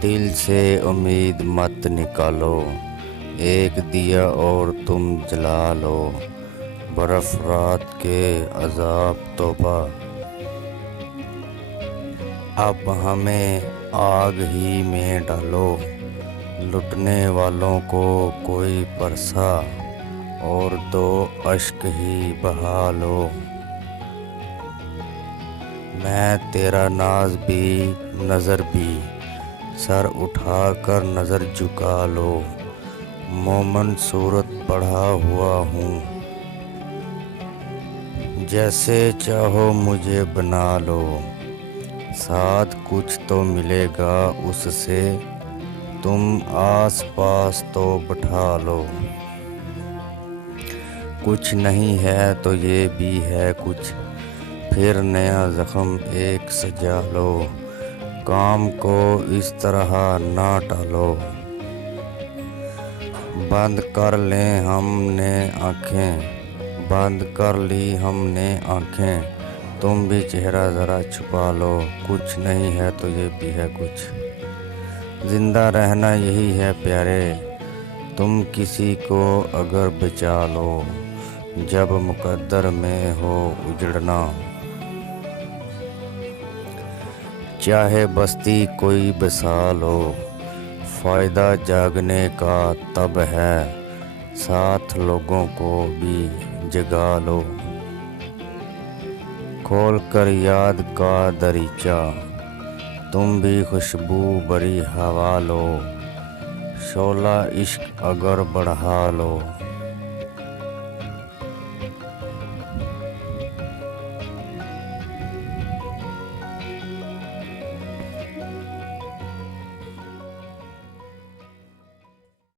दिल से उम्मीद मत निकालो, एक दिया और तुम जला लो। बर्फ रात के अजाब तौबा, अब हमें आग ही में डालो। लुटने वालों को कोई परसा और दो अश्क ही बहा लो। मैं तेरा नाज भी नज़र भी, सर उठा कर नज़र झुका लो। मोमन सूरत बढ़ा हुआ हूँ, जैसे चाहो मुझे बना लो। साथ कुछ तो मिलेगा उससे, तुम आस पास तो बैठा लो। कुछ नहीं है तो ये भी है कुछ, फिर नया ज़ख्म एक सजा लो। काम को इस तरह ना टालो, बंद कर लें हमने आँखें, बंद कर ली हमने आँखें। तुम भी चेहरा ज़रा छुपा लो। कुछ नहीं है तो ये भी है कुछ, जिंदा रहना यही है प्यारे। तुम किसी को अगर बचा लो, जब मुकद्दर में हो उजड़ना। चाहे बस्ती कोई बसा लो, फ़ायदा जागने का तब है। साथ लोगों को भी जगा लो, खोल कर याद का दरीचा। तुम भी खुशबू भरी हवा लो, शोला इश्क अगर बढ़ा लो।